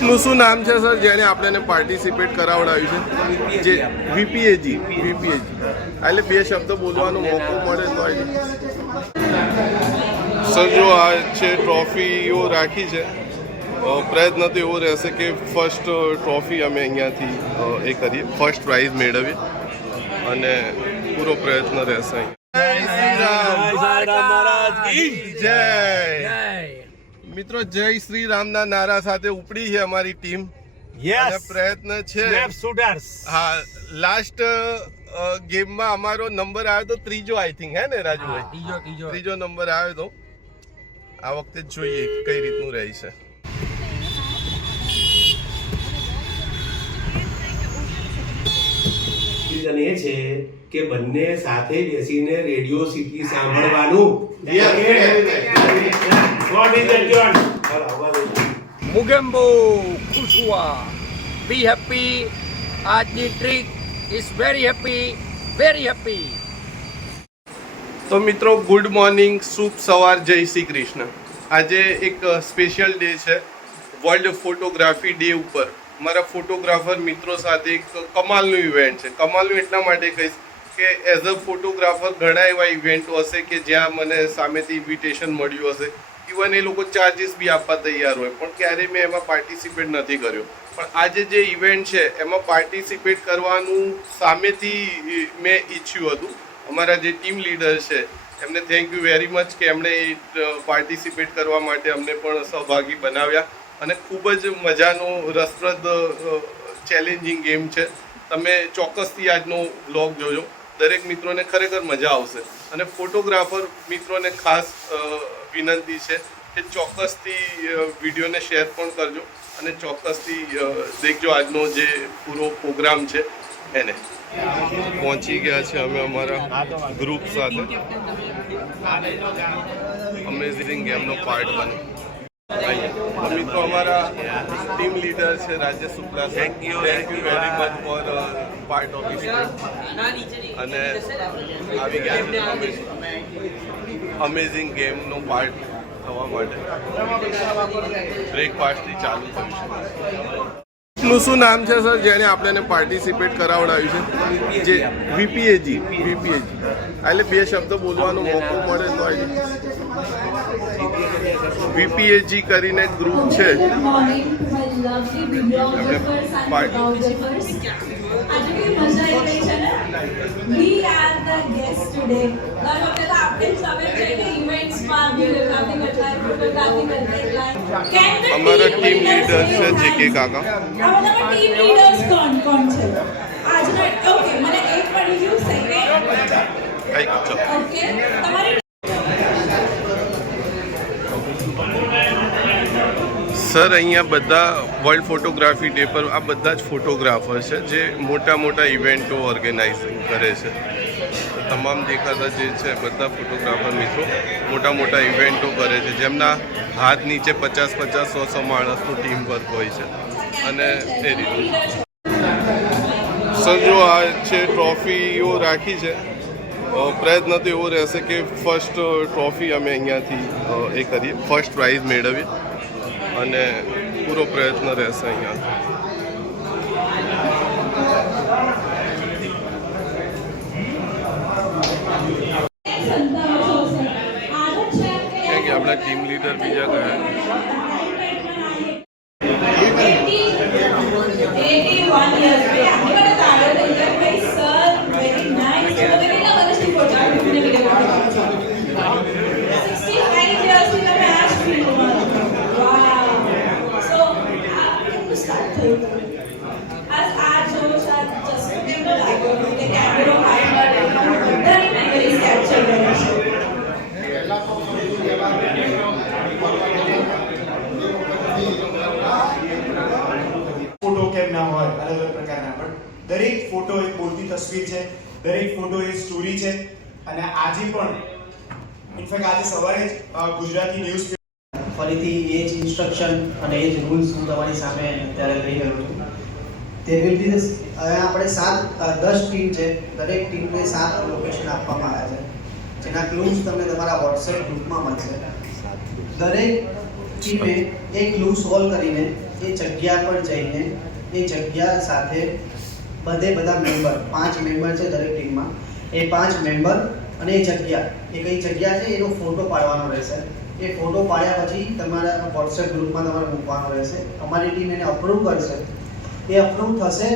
નું શું નામ છે સર જેને આપણને પાર્ટિસિપેટ કરાવડાવ્યું છે? જે વીપીએજી એટલે બે શબ્દ બોલવાનો મોકો મળે તો સર જો આ છે ટ્રોફીઓ રાખી છે. પ્રયત્ન તો એવો રહેશે કે ફર્સ્ટ ટ્રોફી અમે અહીંયાથી એ કરીએ, ફર્સ્ટ પ્રાઇઝ મેળવીએ અને પૂરો પ્રયત્ન રહેશે. મિત્રો જય શ્રી રામના નારા સાથે ઉપડી છે અમારી ટીમ. અને પ્રયત્ન છે. હા, લાસ્ટ ગેમમાં અમારો નંબર આવ્યો તો ત્રીજો, આઈ થિંક હે ને રાજુભાઈ? ત્રીજો નંબર આવ્યો તો. આ વખતે જોઈએ કઈ રીતનું રહે છે. એ છે કે બંને સાથે બેસીને રેડિયો સિટી સાંભળવાનું. મુગેમ્બો ખુશવા બી હેપી. આજની ટ્રીક ઇઝ વેરી હેપી. તો મિત્રો ગુડ મોર્નિંગ, શુભ સવાર, જય શ્રી કૃષ્ણ. આજે એક સ્પેશિયલ ડે છે, વર્લ્ડ ફોટોગ્રાફી ડે ઉપર મારા ફોટોગ્રાફર મિત્રો સાથે એક કમાલનું ઇવેન્ટ છે. કમાલનું એટલા માટે કહીશ કે એઝ અ ફોટોગ્રાફર ઘણા એવા ઇવેન્ટો હશે કે જ્યાં મને સામેથી ઇન્વિટેશન મળ્યું હશે, ઇવન એ લોકો ચાર્જીસ બી આપવા તૈયાર હોય, પણ ક્યારેય મેં એમાં પાર્ટિસિપેટ નથી કર્યો. પણ આજે જે ઇવેન્ટ છે એમાં પાર્ટિસિપેટ કરવાનું સામેથી મેં ઈચ્છ્યું હતું. અમારા જે ટીમ લીડર છે એમને થેન્ક યુ વેરી મચ કે એમણે પાર્ટિસિપેટ કરવા માટે અમને પણ સહભાગી બનાવ્યા. અને ખૂબ જ મજાનો રસપ્રદ ચેલેન્જિંગ ગેમ છે. તમે ચોક્કસથી આજનો વ્લોગ જોજો, દરેક મિત્રોને ખરેખર મજા આવશે. અને ફોટોગ્રાફર મિત્રોને ખાસ વિનંતી છે કે ચોક્કસથી વિડીયોને શેર પણ કરજો અને ચોક્કસથી દેખજો આજનો જે પૂરો પ્રોગ્રામ છે એને. પહોંચી ગયા છે અમે અમારા ગ્રુપ સાથે અમેઝિંગ ગેમનો પાર્ટ બને. મિત્રો અમારા ટીમ લીડર છે રાજ્ય Shukla. Thank you very much for part of this અને આવી ગયા અમેઝિંગ ગેમનો પાર્ટ થવા માટે બ્રેકફાસ્ટથી ચાલુ થયું છે. નું શું નામ છે સર જેને આપણને પાર્ટિસિપેટ કરાવડાવ્યું છે? જે વીપીએજી એટલે બે શબ્દ બોલવાનો મોકો મળે તો વીપીએજી કરીને ગ્રુપ છે. અમારા ટીમ લીડર છે જે કે કાકા. ટીમ લીડર્સ કોણ છે આજના? ઓકે, મને એક પડી ગયું. સેકન્ડ ઓકે, તમારી સર અહીંયા બધા વર્લ્ડ ફોટોગ્રાફી ડે પર આ બધા જ ફોટોગ્રાફર છે જે મોટા મોટા ઇવેન્ટો ઓર્ગેનાઇઝિંગ કરે છે. તમામ દેખાતા જે છે બધા ફોટોગ્રાફર મિત્રો મોટા મોટા ઇવેન્ટો કરે છે જેમના હાથ નીચે 50-100 માણસનું ટીમ વર્ક હોય છે. અને એ રીતે સર જો આ છે ટ્રોફીઓ રાખી છે. પ્રયત્ન તો એવો રહેશે કે ફર્સ્ટ ટ્રોફી અમે અહીંયાથી એ કરીએ, ફર્સ્ટ પ્રાઇઝ મેળવીએ અને પૂરો પ્રયત્ન રહેશે અહીંયા. આપણા ટીમ લીડર બીજા ગયા. ફોટો કેમ ના હોય, અલગ અલગ પ્રકારના, પણ દરેક ફોટો એક બોલતી તસવીર છે, દરેક ફોટો એક સ્ટોરી છે. અને આજે પણ ઇનફેક્ટ આજે સવારે જ ગુજરાતી ન્યૂઝ ફરીથી એ જ ઇન્સ્ટ્રક્શન અને એ જ રૂલ્સ હું તમારી સામે અત્યારે લઈ રહ્યો છું. તે વિલ બી હવે આપણે 10 ટીમ છે, દરેક ટીમને 7 લોકેશન આપવામાં આવ્યા છે, જેના ક્લૂઝ તમને તમારા વોટ્સએપ ગ્રુપમાં મળશે. દરેક ટીમે એક ક્લૂ સોલ્વ કરીને એ જગ્યા પર જઈને એ જગ્યા સાથે બધા મેમ્બર 5 મેમ્બર છે દરેક ટીમમાં, એ 5 મેમ્બર અને એ જગ્યા એ કઈ જગ્યા છે એનો ફોટો પાડવાનો રહેશે. એ ફોટો પાડ્યા પછી તમારા વોટ્સએપ ગ્રુપમાં તમારે મૂકવાનો રહેશે. અમારી ટીમ એને અપ્રૂવ કરશે. એ અપ્રૂવ થશે,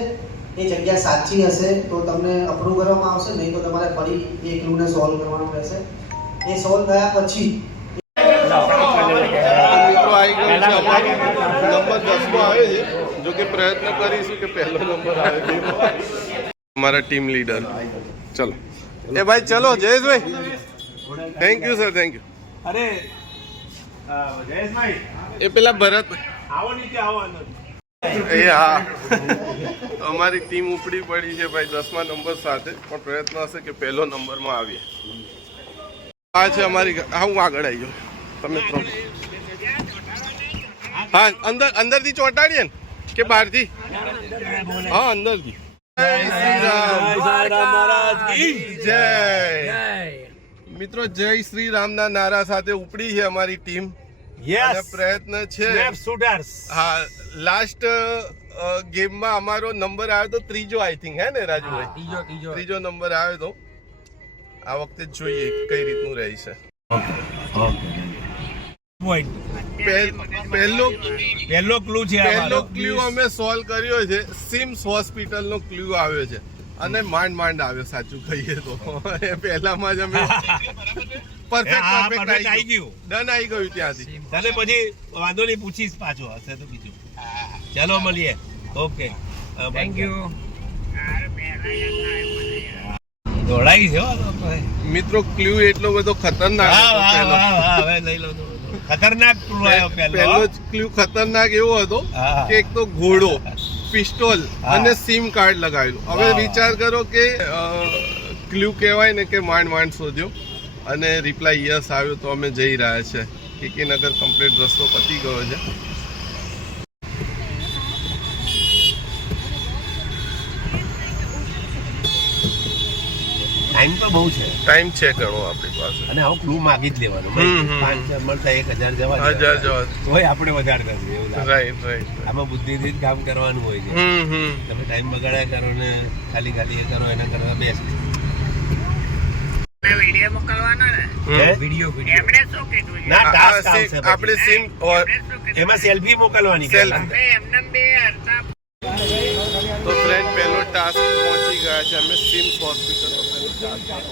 એ જગ્યા સાચી હશે તો તમને અપ્રૂવ કરવામાં આવશે, નહીં તો તમારે ફરી એ ક્લૂને સોલ્વ કરવાનું રહેશે. એ સોલ્વ થયા પછી મિત્રો આવી ગયું છે અમારો નંબર 10 આવે છે. જો કે પ્રયત્ન કરીશું કે પહેલો નંબર આવે. અમારા ટીમ લીડર ચલો એ ભાઈ ચલો Jayeshbhai, thank you sir, thank you. અરે જયેશભાઈ એ પેલા ભરત આવો નીચે આવો અંદર. એ હા અમારી ટીમ ઉપડી પડી છે ભાઈ 10મા નંબર સાથે, પણ પ્રયત્ન હશે કે પહેલો નંબરમાં આવીએ. આ છે અમારી હા હું આગળ આવી જાઉં તમે હા અંદરથી ચોંટાડીએ ને કે બહારથી? હા અંદરથી. જય મિત્રો, જય શ્રી રામના નારા સાથે ઉપડી છે અમારી ટીમ. અને પ્રયત્ન છે હા. લાસ્ટ ગેમમાં અમારો નંબર આવ્યો તો ત્રીજો, આઈ થિંક હે ને રાજુભાઈ? ત્રીજો નંબર આવ્યો તો. આ વખતે જોઈએ કઈ રીતનું રહે છે. પહેલો ક્લુ અમે સોલ્વ કર્યો છે. સિમ્સ હોસ્પિટલનો ક્લુ આવ્યો છે અને માંડ આવ્યો સાચું કહીએ તો. પહેલામાં જ અમે પરફેક્ટ આવી ગયું, ડન આવી ગયું ત્યાંથી. તને પછી વાંધો નહીં, પૂછીશ પાછો હશે તો બીજું. ચાલો મળીએ. Okay, thank you. દોડાઈ છે મિત્રો. ક્લુ એટલો બધો ખતરનાક હતો પહેલો. હવે લઈ લો. ખતરનાક ક્લુ આવ્યો પહેલો જ ક્લુ ખતરનાક એવો હતો કે એક તો ઘોડો, પિસ્તોલ અને સિમ કાર્ડ લગાવેલું. હવે વિચાર કરો કે ક્લુ કહેવાય ને કે માંડ શોધ્યો અને રિપ્લાય યસ આવ્યો તો અમે જઈ રહ્યા છે કે નગર કમ્પ્લીટ રસ્તો પતી ગયો છે. ટાઈમ તો બહુ છે, ટાઈમ છે ઘણો આપણી પાસે. અને આવું ક્લુ માગી જ લેવાનું. 5 મળતા 1000 જવા તોય આપણે વધારે કરવું એવું લાગે. રાઈટ. આમાં બુદ્ધિથી જ કામ કરવાનું હોય છે. તમે ટાઈમ બગાડ્યા કરો ને ખાલી એ કરો એના કરતા બેસ્ટ. વિડીયો મોકલવાનો ને વિડીયો એમણે શું કીધું છે? ના ટાસ્ક આવશે આપણે સિમ એમાં સેલ્ફી મોકલવાની. એમને બે અર્થા તો ફ્રેન્ડ પહેલો ટાસ્ક પહોંચી ગયા છે અમે સિમ્સ હોસ્પિટલનો પહેલો ટાસ્ક.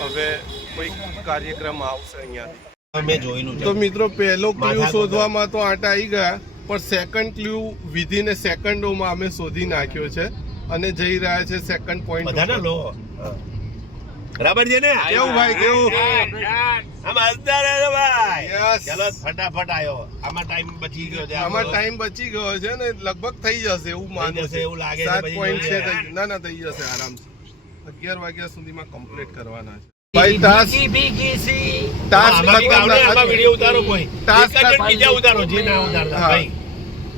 હવે કોઈ કાર્યક્રમ આવશે અહીંયાથી. મેં જોયેલું છે. તો મિત્રો પહેલો ક્લુ શોધવામાં તો આટા આવી ગયા, પણ સેકન્ડ ક્લુ વિધિન સેકન્ડોમાં અમે શોધી નાખ્યો છે અને જઈ રહ્યા છે સેકન્ડ પોઈન્ટ. બધાને લો બરાબર છે ને? કેવું ભાઈ, કેવું? આમ હસતા રહેજો ભાઈ. Yes. ચલો ફટાફટ આવ્યો. આમાં ટાઈમ બચી ગયો છે. આમાં ટાઈમ બચી ગયો છે ને લગભગ થઈ જશે એવું માનું જશે એવું લાગે છે. 7 પોઈન્ટ છે. ના થઈ જશે આરામથી. 11 વાગ્યા સુધીમાં કમ્પ્લીટ કરવાના છે ભાઈ. ટાસ્ક આમાં વિડીયો ઉતારો કોઈ. ટાસ્ક એક જ બીજા ઉતારો જે ના ઉતારતા ભાઈ.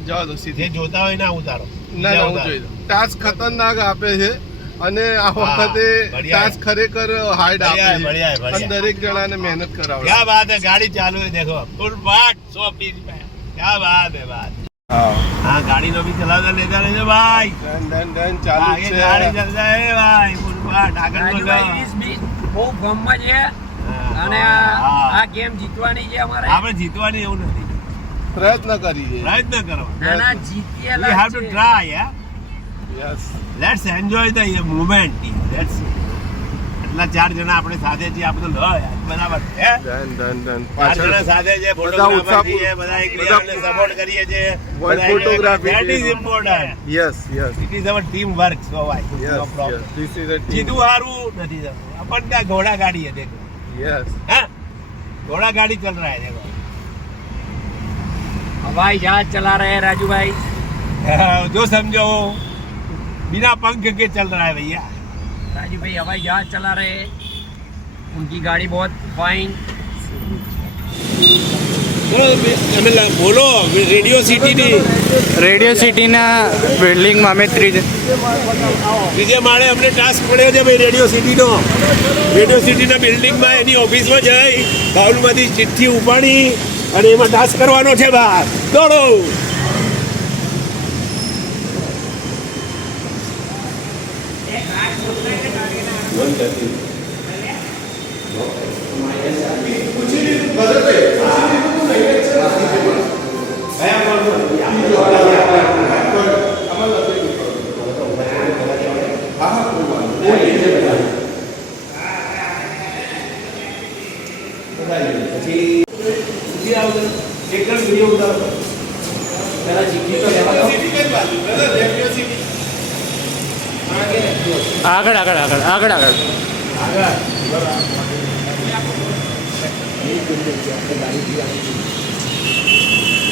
જવા દો જે સીધી. જોતા હોય ના ઉતારો. ના હું જોઈ લઉં. ટાસ્ક ખતરનાક આપે છે અને આ વખતે ટાસ્ક ખરેખર હાર્ડ આપે છે અને દરેક જણાને મહેનત કરાવે. क्या बात है, गाड़ी चालू है देखो, फुल पार्ट 100 पे. क्या बात है बात. हाँ गाड़ी नो भी चलावता लेता रहજો भाई. ડન ચાલુ आगे છે. गाड़ी चलता है भाई फुल पार्ट. આગળ રાજુભાઈ બહુ ગમમાં છે અને આ ગેમ જીતવાની છે અમારે. આપણે જીતવાની એવું નથી, પ્રયત્ન કરીએ. પ્રયત્ન કરો. નાના We જીતીએલા have to try, yeah. Yes. Let's enjoy the moment. Let's એટલા 4 જણા આપણે સાથે છીએ. આપણે તો બરાબર છે. ડન 4 જણા સાથે છે. ફોટોગ્રાફર છીએ, બધા એકબીજાને સપોર્ટ કરીએ છીએ. Photography That is important. Yes It is our team work, so why? No problem. This is a જીતું હારું નથી થતું. अपन क्या घोड़ा गाड़ी है देखो. યસ. हाँ? घोड़ा गाड़ी चल रहा है देखो. हवाई जहाज चला रहे हैं राजू भाई. जो समझो बिना पंख के चल रहा है भैया. राजू भाई हवाई जहाज चला रहे हैं. उनकी गाड़ी बहुत फाइन. બોલો રેડિયો સિટીની બિલ્ડિંગમાં અમે ત્રીજે માળે અમને ટાસ્ક મળ્યો છે ભાઈ રેડિયો સિટીનો. રેડિયો સિટીના બિલ્ડિંગમાં એની ઓફિસમાં જઈ બાઉલમાંથી ચિઠ્ઠી ઉપાડી અને એમાં ટાસ્ક કરવાનો છે. બહાર દોડો. આગળ આગળ આગળ આગળ આગળ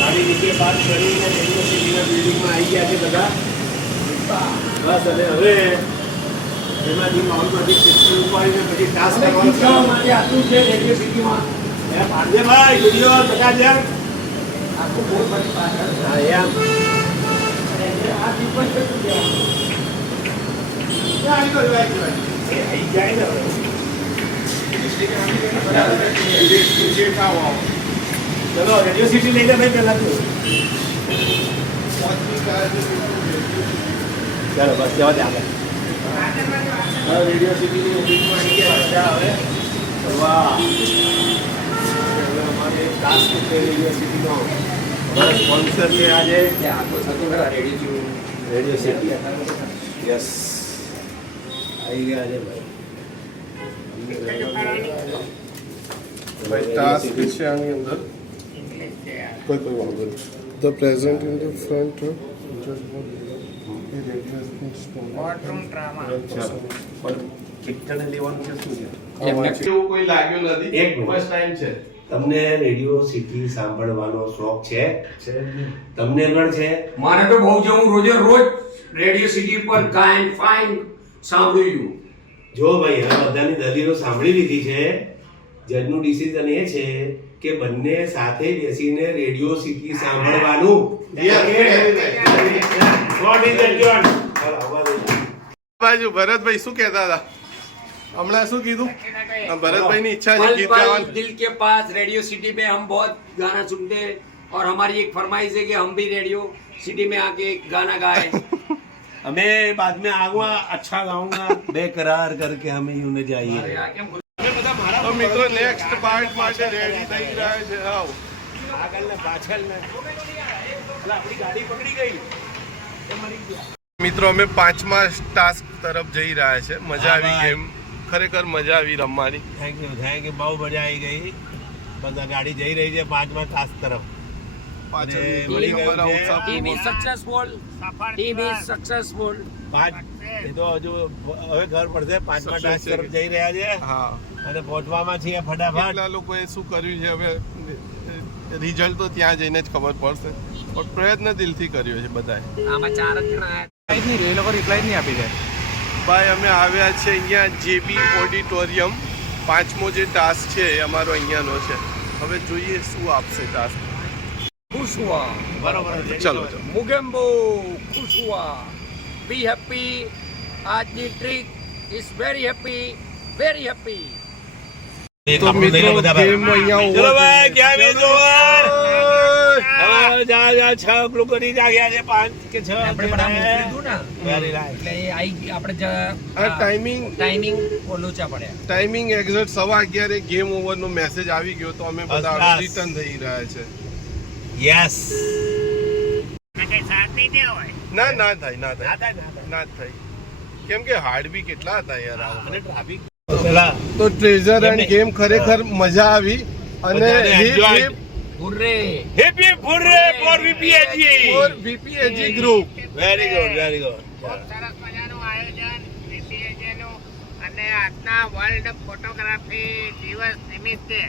ગાડી નીચે પાસ કરીને યુનિવર્સિટીના બિલ્ડિંગમાં આવી ગયા છે બધા. બસ અને હવે એમાંથી માઉન્ટમાંથી પિક્ચર ઉપાડીને પછી ટાસ્ક કરવાનો છે. માટે આટલું છે રેડિયો સિટીમાં એ ભાઈ વિડીયો બધા છે. આખું બહુ બધી પાછળ હા એમ આ people કેટલું કહેવાનું? આવી જાય ને હવે. ચલો રેડિયો સિટી લઈ લે ભાઈ પહેલા તો. ચાલો બસ જવા દે આગળ. રેડિયો સિટીની ઓફિસમાં આવી ગયા બધા હવે. વાહ હવે અમારે ટાસ્ક છે રેડિયો સિટીનો. અમારા સ્પોન્સર છે આજે આખો થતો રેડિયો સિટી. યસ આવી ગયા છે ભાઈ. ભાઈ ટાસ્ક છે આની અંદર કોઈ વાંધો નહીં. The present in the front પિક્ચરને લેવાનું છે શું છે? એવું કોઈ લાગ્યું નથી. એક ફર્સ્ટ ટાઈમ છે. તમને રેડિયો સિટી સાંભળવાનો શોખ છે? તમને પણ છે? મારે તો બહુ છે. હું રોજે રોજ રેડિયો સિટી પર ગાયન ફાઇન સાંભળ્યું. જો ભાઈ આ બધાની દલીલો સાંભળી લીધી છે. જજનું ડિસિઝન એ છે કે બંને સાથે બેસીને રેડિયો સિટી સાંભળવાનું. બાજુ ભરતભાઈ શું કહેતા હતા હમણાં? શું કીધું? भरत ની ઈચ્છા છે पल ગીત पल ગાવાનું. दिल के पास रेडियो सिटी पे हम बहुत गाना सुनते हैं और हमारी एक फरमाइश है कि हम भी रेडियो सिटी में आके एक गाना गाए. हमें बाद में आऊंगा अच्छा गाऊंगा बेकरार करके हमें यूं न जाइए. તો મિત્રો નેક્સ્ટ પાર્ટ માટે રેડી થઈ રહ્યા છે. આવો આગળ ને પાછળ ને આપણી ગાડી પકડી ગઈ. મિત્રો અમે 5મા ટાસ્ક તરફ જઈ રહ્યા છે. મજા આવી હા, ગેમ. ખરેખર મજા આવી રમવાની. થેન્ક યુ બહુ મજા આવી ગઈ. બધા ગાડી જઈ રહી છે 5મા ટાસ્ક તરફ. પાછળ મળી ગયું અમારા છે. ઉત્સાહ Team is પૂર્વક. successful. Team is successful. 5 એ તો હજુ હવે ઘર પડશે. 5મા ટાસ્ક તરફ જઈ રહ્યા છે હા અને પહોંચવામાં છીએ ફટાફટ. કેટલા લોકોએ શું કર્યું છે હવે રિઝલ્ટ તો ત્યાં જઈને જ ખબર પડશે. પણ પ્રયત્ન દિલથી કર્યો છે બધાએ. આમાં 4 જ જણા આયા. એ લોકો રિપ્લાય નહીં આપી દે. ભાઈ અમે આવ્યા છે અહીંયા જેબી ઓડિટોરિયમ. 5મો જે ટાસ્ક છે એ અમારો અહીંયાનો છે. હવે જોઈએ શું આપશે ટાસ્ક. खुश हुआ. બરોબર ચલો मुगेम्बो खुश हुआ. Be happy. આજની trick is very happy. Very happy. તો મિત્રો ગેમ અહીંયા over ચલો ભાઈ થઈ ક્યાં ગઈ. બેસો? જા 6 લોકો ની જાગ્યા છે. 5 કે 6 આપણે પણ આ મોકલી દીધું ને વેરી રાઈટ. એટલે એ આઈ આપણે આ ટાઈમિંગ લોચા પડ્યા. ટાઈમિંગ એક્ઝેક્ટ 11:15 ગેમ ઓવર નો મેસેજ આવી ગયો તો અમે બધા class. રિટર્ન થઈ રહ્યા છે. યસ ના ના થાય ના થાય ના થાય. કેમ કે હાર્ડ બી કેટલા હતા યાર આ વખતે. અને ટ્રાફિક પેલા તો ટ્રેઝર એન્ડ ગેમ ખરેખર મજા આવી. અને બધાને enjoy. Hurray. Happy hurray for VPAG. For VPAG group. Very good very good. સરસ મજાનું આયોજન વીપીએજીનું અને આજના વર્લ્ડ ફોટોગ્રાફી દિવસ નિમિત્તે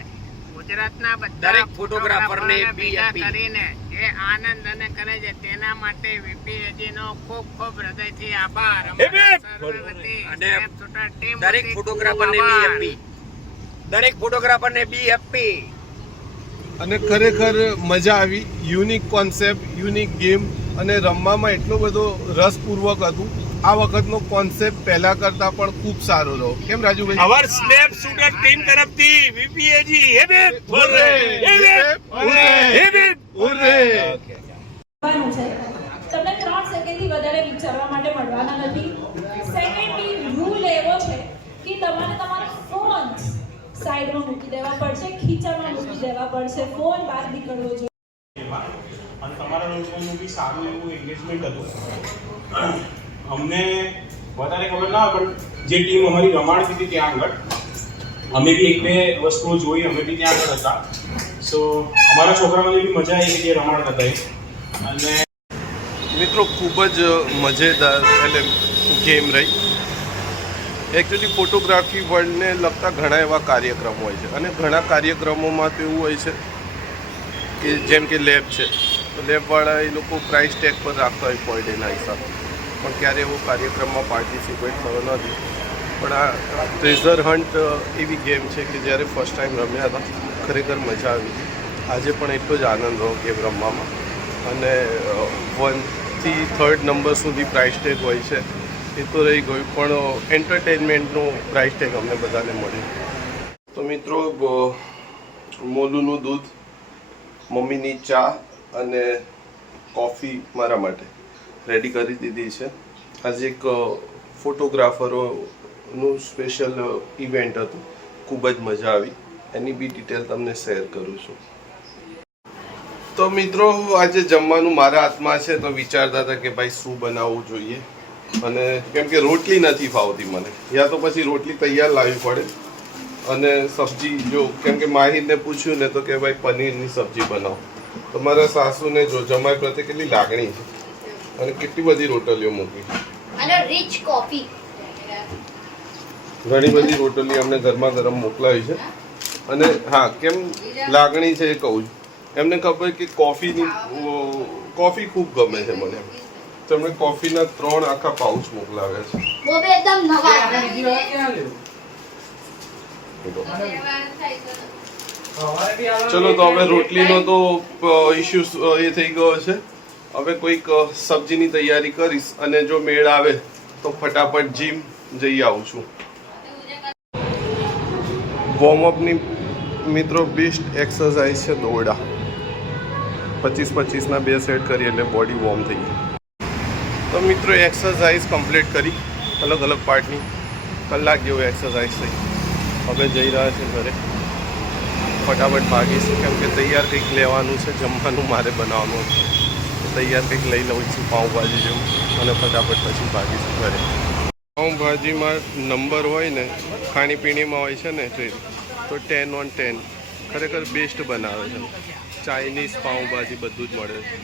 ગુજરાતના બધા દરેક ફોટોગ્રાફરને ભેગા BFP. કરીને જે આનંદ અને કરે છે તેના માટે વીપીએજીનો ખૂબ ખૂબ હૃદયથી આભાર. અમારા સર્વે વતી અને સ્નેપશૂટર ટીમ દરેક વતી ફોટોગ્રાફરને ખૂબ બી આભાર. હેપી. દરેક ફોટોગ્રાફરને બી હેપી. અને ખરેખર મજા આવી. યુનિક કોન્સેપ્ટ, યુનિક ગેમ અને રમવામાં એટલો બધો રસપૂર્વક હતું. આ વખતનો કોન્સેપ્ટ પહેલા કરતા પણ ખૂબ સારો રહ્યો. કેમ રાજુભાઈ? અવર સ્નેપ શૂટર ટીમ તરફથી વીપીએજી હેપી ફુર્રે હેપી હુર્રે! ઓકે કરવાનું છે. તમને 3 સેકન્ડથી વધારે વિચારવા માટે મળવાના નથી. સેકન્ડલી રૂલ એવો છે કે તમારે તમારો ફોન સાઈડમાં મૂકી દેવા પડશે, ખીચામાં મૂકી દેવા પડશે, ફોન બહાર નીકળવો જોઈએ. અને તમારા લોકોનું બી સારું એવું એન્ગેજમેન્ટ હતું. અમને વધારે ખબર ના હોય, પણ જે ટીમ અમારી રમાડતી હતી ત્યાં આગળ અમે બી એક બે વસ્તુઓ જોઈ, અમે બી ત્યાં આગળ હતા. સો અમારા છોકરાઓને બી મજા આવી કે જે રમાડતા હતા એ. અને મિત્રો ખૂબ જ મજેદાર એટલે ગેમ રહી. એકચ્યુઅલી ફોટોગ્રાફી વર્લ્ડને લગતા ઘણા એવા કાર્યક્રમો હોય છે અને ઘણા કાર્યક્રમોમાં તો એવું હોય છે કે જેમ કે લેબ છે, તો લેબવાળા એ લોકો પ્રાઇસ ટેગ પર રાખતા હોય પર ડેના હિસાબે, પણ ક્યારે એવો કાર્યક્રમમાં પાર્ટિસિપેટ થયો નથી. પણ આ ટ્રેઝર હન્ટ એવી ગેમ છે કે જ્યારે ફર્સ્ટ ટાઈમ રમ્યા હતા ખરેખર મજા આવી. આજે પણ એટલો જ આનંદ રહ્યો ગેમ રમવામાં. અને 1 થી 3rd નંબર સુધી પ્રાઇસ ટેગ હોય છે એ તો રહી ગયું, પણ એન્ટરટેનમેન્ટનો પ્રાઇસ ટેગ અમને બધાને મળ્યું. તો મિત્રો મોલુનું દૂધ, મમ્મીની ચા અને કોફી મારા માટે રેડી કરી દીધી છે. આજે એક ફોટોગ્રાફરોનું સ્પેશિયલ ઇવેન્ટ હતું, ખૂબ જ મજા આવી. એની બી ડિટેલ તમને શેર કરું છું. તો મિત્રો આજે જમવાનું મારા હાથમાં છે, તો વિચારતા હતા કે ભાઈ શું બનાવવું જોઈએ. અને કેમ કે રોટલી નથી ફાવતી મને, યા તો પછી રોટલી તૈયાર લાવવી પડે. અને સબ્જી જો કેમ કે માહિરને પૂછ્યું ને તો કે ભાઈ પનીરની સબ્જી બનાવો. તો મારા સાસુને જો જમાઈ પ્રત્યે કેટલી લાગણી છે અને કેટલી બધી રોટલીઓ મૂકી અને રીચ કોફી, ઘણી બધી રોટલી અમને ગરમા ગરમ મોકલાવી છે. અને હા, કેમ લાગણી છે એ કહું છું. એમને ખબર કે કોફી ખૂબ ગમે છે મને, તો એમણે કોફીના 3 આખા પાઉચ મોકલાવ્યા છે. બોબે એકદમ નવા. ચલો તો હવે રોટલીનો તો ઇશ્યુ એ થઈ ગયો છે. હવે કોઈક સબ્જીની તૈયારી કરીશ અને જો મેળ આવે તો ફટાફટ જીમ જઈ આવું છું. વોર્મઅપની મિત્રો બેસ્ટ એક્સરસાઇઝ છે દોરડા. 25-25ના 2 સેટ કરીએ એટલે બોડી વોર્મ થઈ જાય. તો મિત્રો એક્સરસાઇઝ કમ્પ્લીટ કરી, અલગ અલગ પાર્ટની કલાક જેવું એક્સરસાઇઝ થઈ. હવે જઈ રહ્યા છે ઘરે, ફટાફટ ભાગીશું કેમ કે તૈયાર કંઈક લેવાનું છે, જમવાનું મારે બનાવવાનું છે. તૈયાર કંઈક લઈ લઉં છું પાઉંભાજી જેવું અને ફટાફટ પછી ભાગીશું ઘરે. પાઉંભાજીમાં નંબર હોય ને, ખાણીપીણીમાં હોય છે ને ટ્રેન, તો 10 on 10 ખરેખર બેસ્ટ બનાવે છે. ચાઇનીઝ પાઉંભાજી બધું જ મળે છે.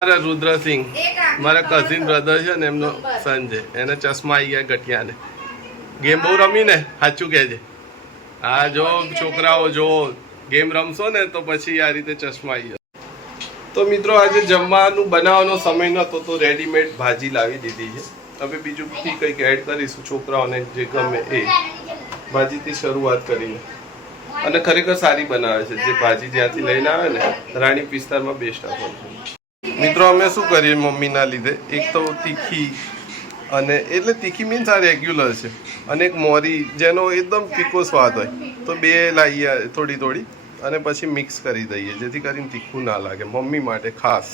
મારા રુદ્રસિંહ, મારા કઝિન બ્રધર છે ને, એમનો સન છે, એને ચશ્મા આવી ગયા ગઠિયાને. ગેમ બહુ રમી ને, સાચું કહેજે. હા, જો છોકરાઓ જો ગેમ રમશો ને તો પછી આ રીતે ચશ્મા આવી જશે. તો મિત્રો આજે જમવાનું બનાવવાનો સમય નહોતો તો રેડીમેડ ભાજી લાવી દીધી છે. હવે બીજું કંઈક એડ કરીશું, છોકરાઓને જે ગમે એ ભાજીથી શરૂઆત કરીને. અને ખરેખર સારી બનાવે છે જે ભાજી જ્યાંથી લઈને આવે ને, રાણી વિસ્તારમાં બેસ્ટ આપે છે. મિત્રો અમે શું કરીએ મમ્મીના લીધે, એક તો તીખી, અને એટલે તીખી મીન્સ આ રેગ્યુલર છે, અને એક મોરી જેનો એકદમ ફીકો સ્વાદ હોય, તો 2 લાવીએ થોડી થોડી અને પછી મિક્સ કરી દઈએ જેથી કરીને તીખું ના લાગે, મમ્મી માટે ખાસ.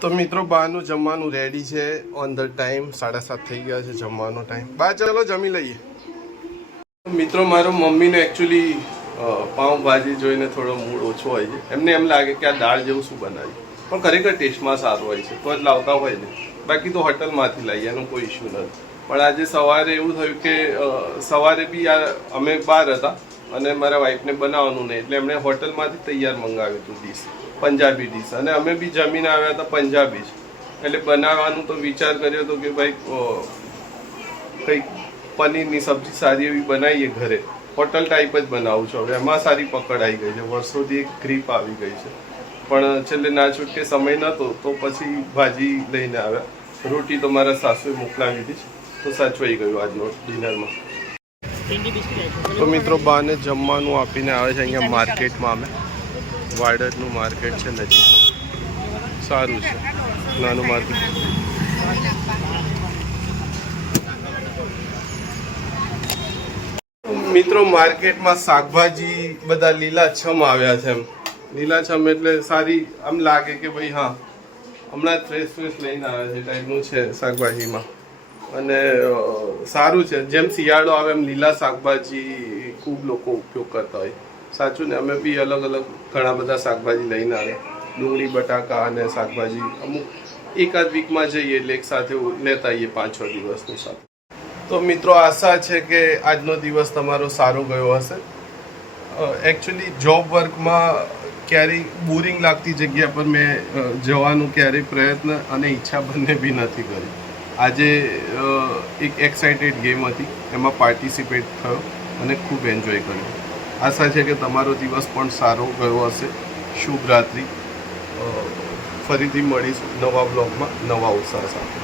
તો મિત્રો બહારનું જમવાનું રેડી છે, ઓન ધ ટાઈમ 7:30 થઈ ગયા છે જમવાનો ટાઈમ. બહાર ચાલો જમી લઈએ. મિત્રો મારો મમ્મીને એકચ્યુઅલી પાઉંભાજી જોઈને થોડો મૂડ ઓછો હોય છે. એમને એમ લાગે કે આ દાળ જેવું શું બનાવ્યું, પણ ખરેખર ટેસ્ટમાં સારું હોય છે તો જ લાવતા હોય ને, બાકી તો હોટલમાંથી લઈએ એનો કોઈ ઇશ્યુ નથી. પણ આજે સવારે એવું થયું કે સવારે બી અમે બહાર હતા અને મારા વાઈફને બનાવવાનું નહીં, એટલે એમણે હોટલમાંથી તૈયાર મંગાવ્યું હતું ડીશ, પંજાબી ડીશ, અને અમે બી જમીને આવ્યા હતા પંજાબી જ, એટલે બનાવવાનું તો વિચાર કર્યો હતો કે ભાઈ કંઈક પનીરની સબ્જી સારી એવી બનાવીએ ઘરે, હોટલ ટાઈપ જ બનાવું છું. હવે એમાં સારી પકડ આવી ગઈ છે, વર્ષોથી એક ગ્રીપ આવી ગઈ છે, પણ છેલ્લે ના છૂટકે સમય નહોતો તો પછી ભાજી લઈને આવ્યા. રોટી તો મારા સાસુએ મોકલાવી દીધી તો સાચવાઈ ગયું આજનો ડિનરમાં. તો મિત્રો બાને જમવાનું આપીને આવે છે અહીંયા માર્કેટમાં. અમે વાડરનું માર્કેટ છે નજીકમાં, સારું છે નાનું માર્કેટ. મિત્રો માર્કેટમાં શાકભાજી બધા લીલાછમ આવ્યા છે. એમ લીલાછમ એટલે સારી આમ લાગે કે ભાઈ હા હમણાં ફ્રેશ લઈને આવ્યા છે ટાઈપનું છે શાકભાજીમાં. અને સારું છે. જેમ શિયાળો આવે એમ લીલા શાકભાજી ખૂબ લોકો ઉપયોગ કરતા હોય. સાચું ને, અમે બી અલગ અલગ ઘણા બધા શાકભાજી લઈને આવે, ડુંગળી બટાકા અને શાકભાજી અમુક એકાદ વીકમાં જઈએ એટલે એક સાથે લેતા આવીએ 5-6 દિવસની સાથે. તો મિત્રો આશા છે કે આજનો દિવસ તમારો સારો ગયો હશે. એકચ્યુઅલી જોબ વર્કમાં ક્યારેય બોરિંગ લાગતી જગ્યા પર મેં જવાનું ક્યારેય પ્રયત્ન અને ઈચ્છા બંને બી નથી કરી. આજે એક એક્સાઇટેડ ગેમ હતી, એમાં પાર્ટિસિપેટ થયો અને ખૂબ એન્જોય કર્યો. આશા છે કે તમારો દિવસ પણ સારો ગયો હશે. શુભ રાત્રિ. ફરીથી મળીશું નવા બ્લોગમાં નવા ઉત્સાહ સાથે.